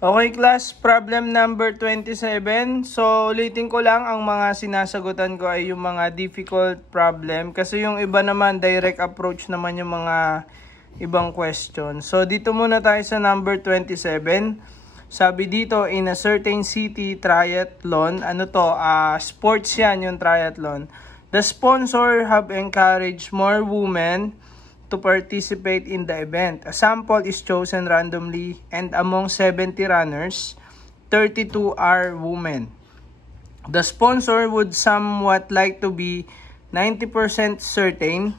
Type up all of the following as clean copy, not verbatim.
Okay class, problem number 27. So ulitin ko lang, ang mga sinasagutan ko ay yung mga difficult problem. Kasi yung iba naman, direct approach naman yung mga ibang question. So dito muna tayo sa number 27. Sabi dito, in a certain city triathlon, sports yan yung triathlon. The sponsor have encouraged more women to participate in the event. A sample is chosen randomly, and among 70 runners, 32 are women. The sponsor would somewhat like to be 90% certain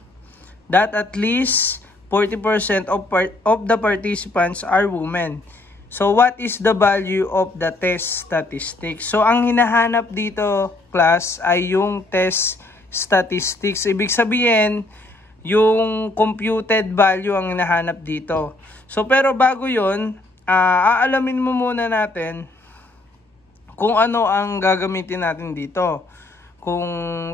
that at least 40% of the participants are women. So what is the value of the test statistics? So ang hinahanap dito, class, ay yung test statistics. Ibig sabihin, yung computed value ang hinahanap dito. So pero bago yun, aalamin mo muna natin kung ano ang gagamitin natin dito. Kung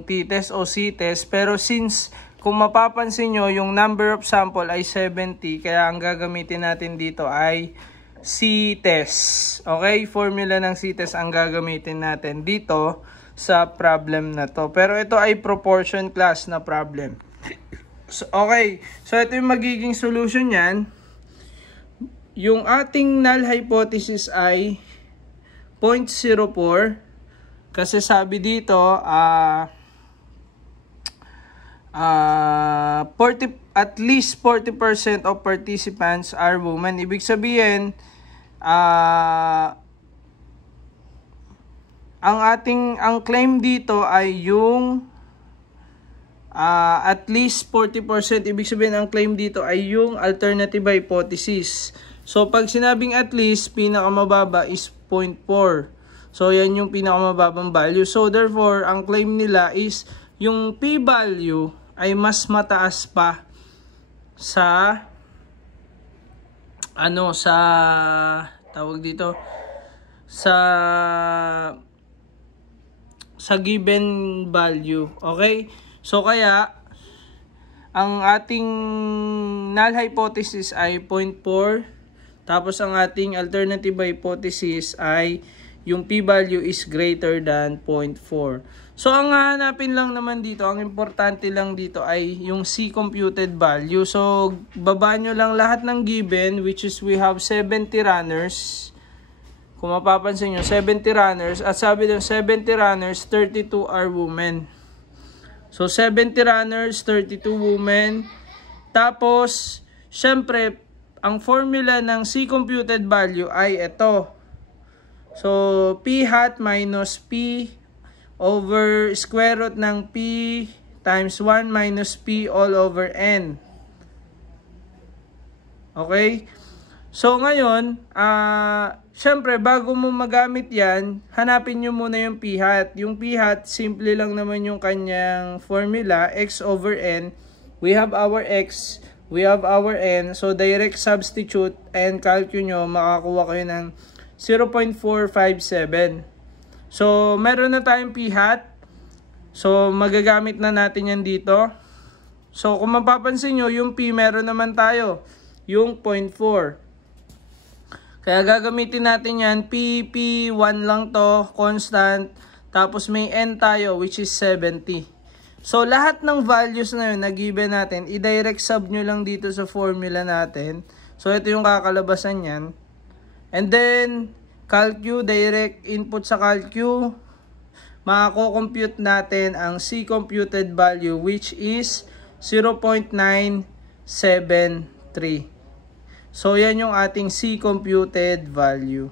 t-test o c-test. Pero since kung mapapansin nyo, yung number of sample ay 70. Kaya ang gagamitin natin dito ay c-test. Okay? Formula ng c-test ang gagamitin natin dito sa problem na to. Pero ito ay proportion class na problem. So, okay, so ito yung magiging solution yan. Yung ating null hypothesis ay 0.04 kasi sabi dito at least 40% of participants are women. Ibig sabihin ang claim dito ay yung at least 40%, ibig sabihin ang claim dito ay yung alternative hypothesis. So pag sinabing at least, pinakamababa is 0.4. So yan yung pinakamababang value. So therefore, ang claim nila is yung p-value ay mas mataas pa sa tawag dito sa given value. Okay? So kaya ang ating null hypothesis ay 0.4, tapos ang ating alternative hypothesis ay yung p-value is greater than 0.4. So ang hahanapin lang naman dito, ang importante lang dito ay yung C computed value. So baba nyo lang lahat ng given, which is we have 70 runners. Kung mapapansin nyo, 70 runners, at sabi ng 70 runners, 32 are women. So, 70 runners, 32 women. Tapos, syempre, ang formula ng C computed value ay ito. So, P hat minus P over square root ng P times 1 minus P all over N. Okay? So, ngayon, syempre, bago mo magamit yan, hanapin nyo muna yung p hat. Yung p hat, simple lang naman yung kanyang formula, x over n. We have our x, we have our n. So, direct substitute and calculate nyo, makakuha kayo ng 0.457. So, meron na tayong p hat. So, magagamit na natin yan dito. So, kung mapapansin nyo, yung p meron naman tayo, yung 0.4. Kaya gagamitin natin yan, P1 lang to, constant, tapos may N tayo, which is 70. So, lahat ng values na yun na given natin, i-direct sub nyo lang dito sa formula natin. So, ito yung kakalabasan yan. And then, calcu, direct input sa calcu, mako-compute natin ang C computed value, which is 0.973. So, yan yung ating C computed value.